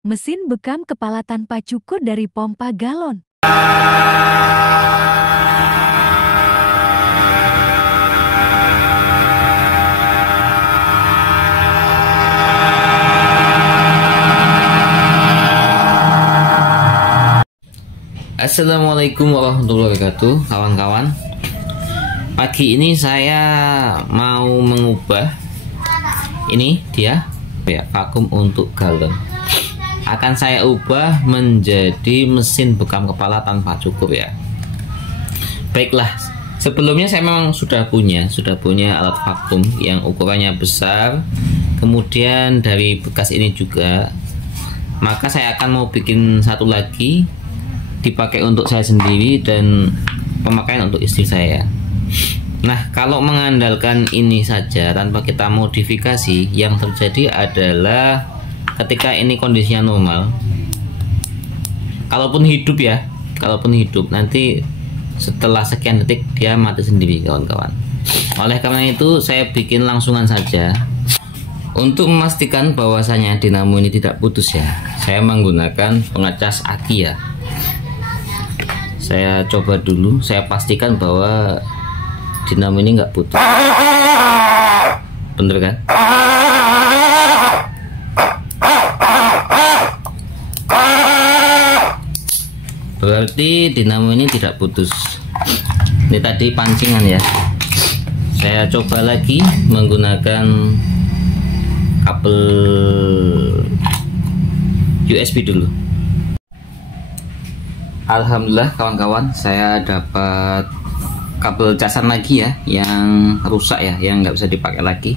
Mesin bekam kepala tanpa cukur dari pompa galon. Assalamualaikum warahmatullahi wabarakatuh, kawan-kawan. Pagi ini saya mau mengubah ini dia ya, vakum untuk galon. Akan saya ubah menjadi mesin bekam kepala tanpa cukur ya. Baiklah, sebelumnya saya memang sudah punya alat vakum yang ukurannya besar. Kemudian dari bekas ini juga, maka saya akan mau bikin satu lagi dipakai untuk saya sendiri dan pemakaian untuk istri saya. Nah, kalau mengandalkan ini saja tanpa kita modifikasi, yang terjadi adalah ketika ini kondisinya normal, kalaupun hidup nanti setelah sekian detik dia mati sendiri, kawan-kawan. Oleh karena itu saya bikin langsungan saja. Untuk memastikan bahwasanya dinamo ini tidak putus ya, saya menggunakan pengecas aki ya. Saya coba dulu, saya pastikan bahwa dinamo ini nggak putus. Bener kan? Berarti dinamo ini tidak putus. Ini tadi pancingan ya. Saya coba lagi menggunakan kabel USB dulu. Alhamdulillah kawan-kawan, saya dapat kabel casan lagi ya, yang rusak ya, yang nggak bisa dipakai lagi.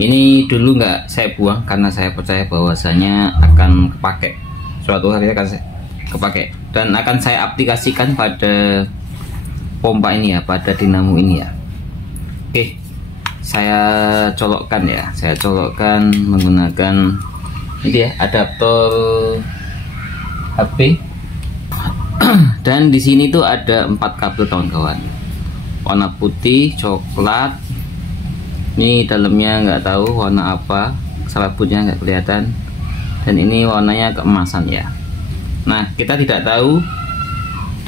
Ini dulu nggak saya buang karena saya percaya bahwasanya akan kepake, suatu hari akan saya kepake dan akan saya aplikasikan pada pompa ini ya, pada dinamo ini ya. Oke, saya colokkan ya, saya colokkan menggunakan ini ya, adaptor HP. Dan di sini tuh ada 4 kabel kawan-kawan, warna putih, coklat. Ini dalamnya nggak tahu warna apa, selaputnya nggak kelihatan. Dan ini warnanya keemasan ya. Nah, kita tidak tahu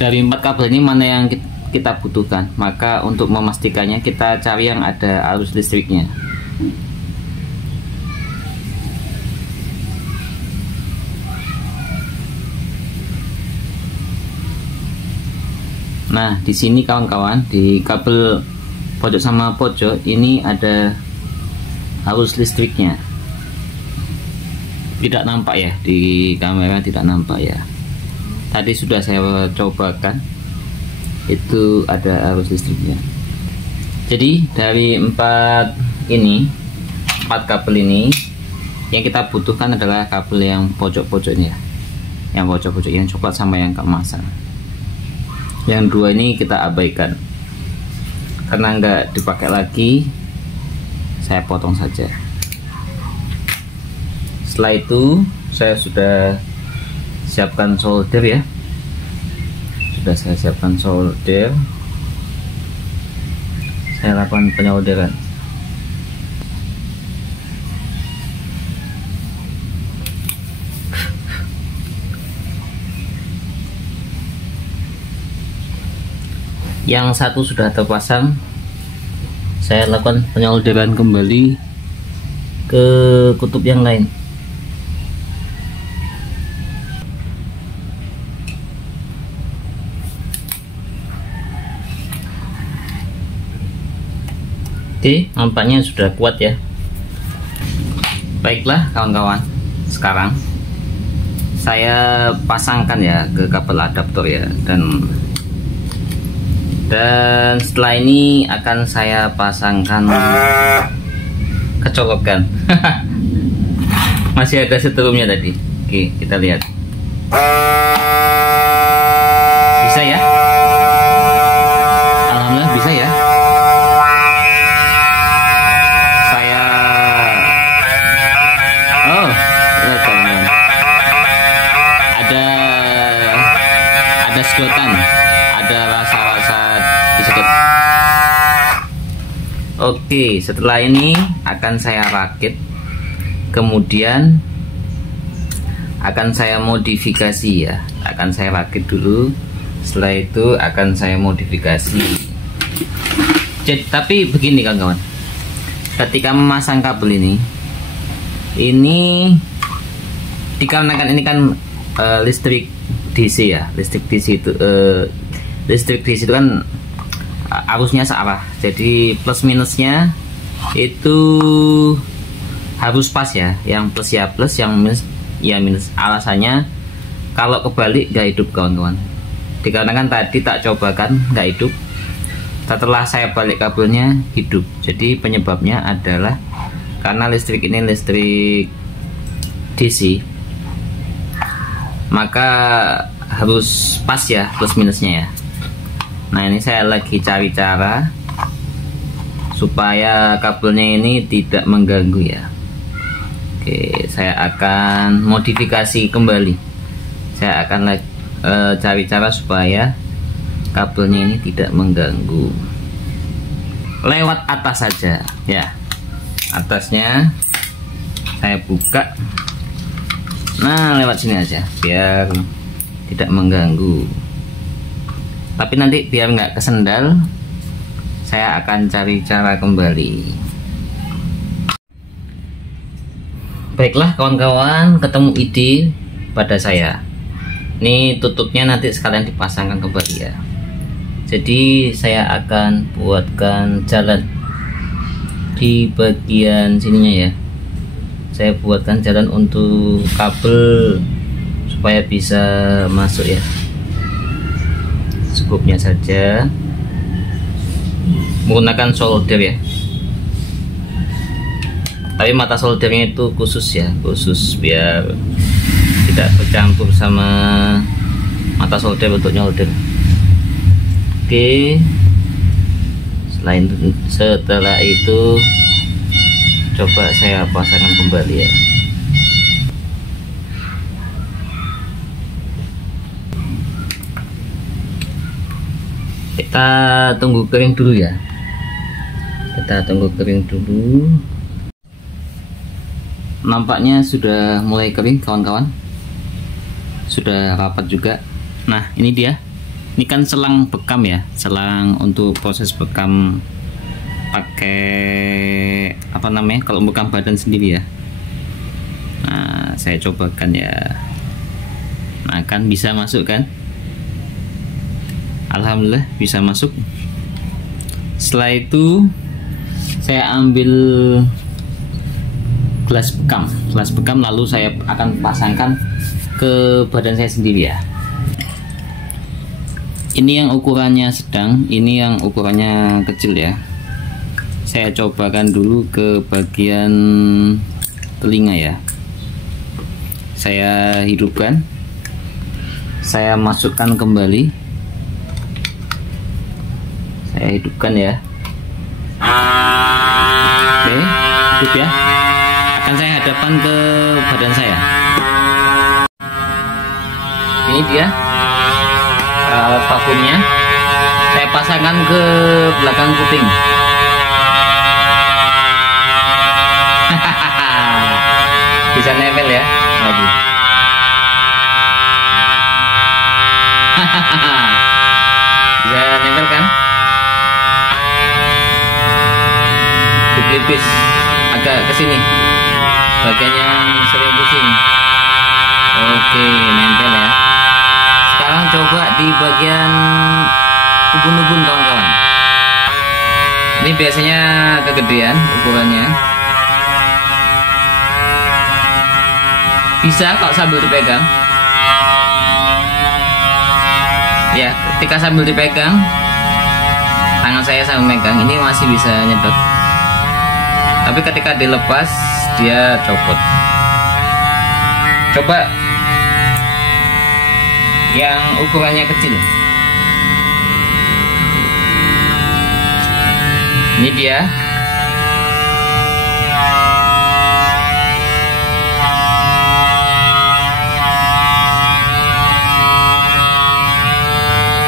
dari 4 kabel ini mana yang kita butuhkan. Maka untuk memastikannya kita cari yang ada arus listriknya. Nah, di sini kawan-kawan, di kabel pojok sama pojok ini ada arus listriknya. Tidak nampak ya, di kamera tidak nampak ya. Tadi sudah saya cobakan, itu ada arus listriknya. Jadi dari 4 kabel ini, yang kita butuhkan adalah kabel yang pojok-pojoknya, yang pojok-pojok yang coklat sama yang keemasan. Yang 2 ini kita abaikan karena nggak dipakai lagi, saya potong saja. Setelah itu saya sudah siapkan solder ya, saya lakukan penyolderan. Yang satu sudah terpasang, saya lakukan penyolderan kembali ke kutub yang lain. Oke, nampaknya sudah kuat ya. Baiklah kawan-kawan, sekarang saya pasangkan ya ke kabel adaptor ya, dan setelah ini akan saya pasangkan ke colokan. Masih ada setelumnya tadi. Oke, kita lihat. Bisa ya? Alhamdulillah bisa ya. Ada sedotan, ada rasa-rasa disedot. Oke, setelah ini akan saya rakit, kemudian akan saya modifikasi ya, akan saya rakit dulu, setelah itu akan saya modifikasi. Jadi, tapi begini kawan-kawan, ketika memasang kabel ini dikarenakan ini kan listrik DC ya, listrik DC itu kan arusnya searah, jadi plus minusnya itu harus pas ya, yang plus ya plus, yang minus ya minus. Alasannya kalau kebalik gak hidup kawan-kawan, dikarenakan tadi tak cobakan gak hidup, setelah saya balik kabelnya hidup. Jadi penyebabnya adalah karena listrik ini listrik DC, maka harus pas ya plus minusnya ya. Nah, ini saya lagi cari cara supaya kabelnya ini tidak mengganggu ya. Oke, saya akan modifikasi kembali. Saya akan cari cara supaya kabelnya ini tidak mengganggu. Lewat atas saja ya. Atasnya saya buka. Nah, lewat sini aja biar tidak mengganggu. Tapi nanti biar nggak kesendal, saya akan cari cara kembali. Baiklah kawan-kawan, ketemu ide pada saya. Ini tutupnya nanti sekalian dipasangkan kembali ya. Jadi saya akan buatkan jalan di bagian sininya ya. Saya buatkan jalan untuk kabel supaya bisa masuk ya. Secukupnya saja, menggunakan solder ya. Tapi mata soldernya itu khusus ya, khusus biar tidak bercampur sama mata solder untuk nyolder. Oke, setelah itu coba saya pasangkan kembali ya. Kita tunggu kering dulu ya. Kita tunggu kering dulu. Nampaknya sudah mulai kering kawan-kawan, sudah rapat juga. Nah, ini dia. Ini kan selang bekam ya, selang untuk proses bekam pakai apa namanya, kalau bekam badan sendiri ya. Nah, saya cobakan ya. Nah, kan bisa masuk kan? Alhamdulillah bisa masuk. Setelah itu saya ambil gelas bekam lalu saya akan pasangkan ke badan saya sendiri ya. Ini yang ukurannya sedang, ini yang ukurannya kecil ya. Saya cobakan dulu ke bagian telinga ya. Saya hidupkan, saya masukkan kembali, saya hidupkan ya. Oke, hidup ya. Akan saya hadapkan ke badan saya. Ini dia alat vakumnya. Saya pasangkan ke belakang kuping. Bisa nempel ya lagi. Bisa nempel kan? Dipipis agak ke sini, bagian yang sering pusing. Oke, nempel ya. Sekarang coba di bagian ubun-ubun kawan-kawan. Ini biasanya kegedean ukurannya. Bisa kok sambil dipegang. Ya, ketika sambil dipegang, tangan saya sambil megang, ini masih bisa nyedot. Tapi ketika dilepas, dia copot. Coba yang ukurannya kecil. Ini dia.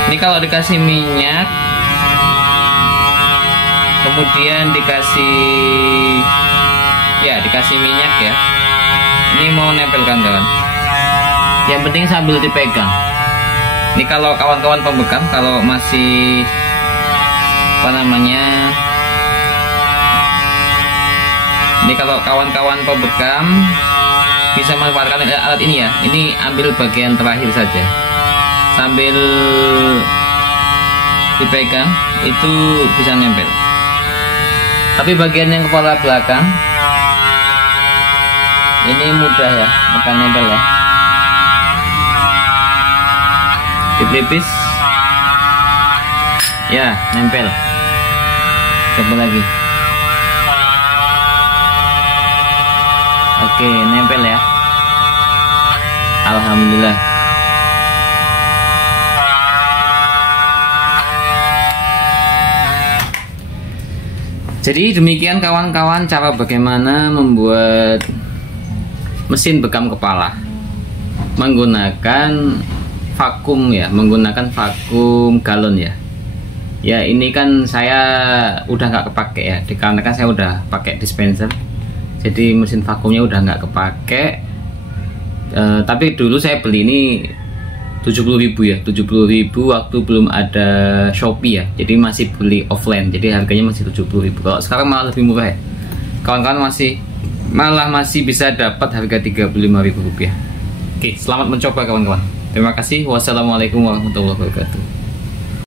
Ini kalau dikasih minyak, kemudian dikasih minyak ya. Ini mau nempel kan kawan? Yang penting sambil dipegang. Ini kalau kawan-kawan pembekam, kalau masih ini kalau kawan-kawan pembekam bisa memanfaatkan alat ini ya. Ini ambil bagian terakhir saja, sambil dipegang itu bisa nempel. Tapi bagian yang kepala belakang ini mudah ya, bukan nempel ya. Dipelipis ya, nempel. Coba lagi. Oke, nempel ya. Alhamdulillah. Jadi demikian kawan-kawan cara bagaimana membuat mesin bekam kepala menggunakan vakum ya, menggunakan vakum galon ya. Ya ini kan saya udah nggak kepake ya, dikarenakan saya udah pakai dispenser, jadi mesin vakumnya udah nggak kepake. Tapi dulu saya beli ini 70.000 ya, 70.000 waktu belum ada Shopee ya, jadi masih beli offline, jadi harganya masih 70.000. Kalau sekarang malah lebih murah ya kawan-kawan, masih bisa dapat harga 35.000 rupiah. Oke, selamat mencoba kawan-kawan. Terima kasih. Wassalamualaikum warahmatullahi wabarakatuh.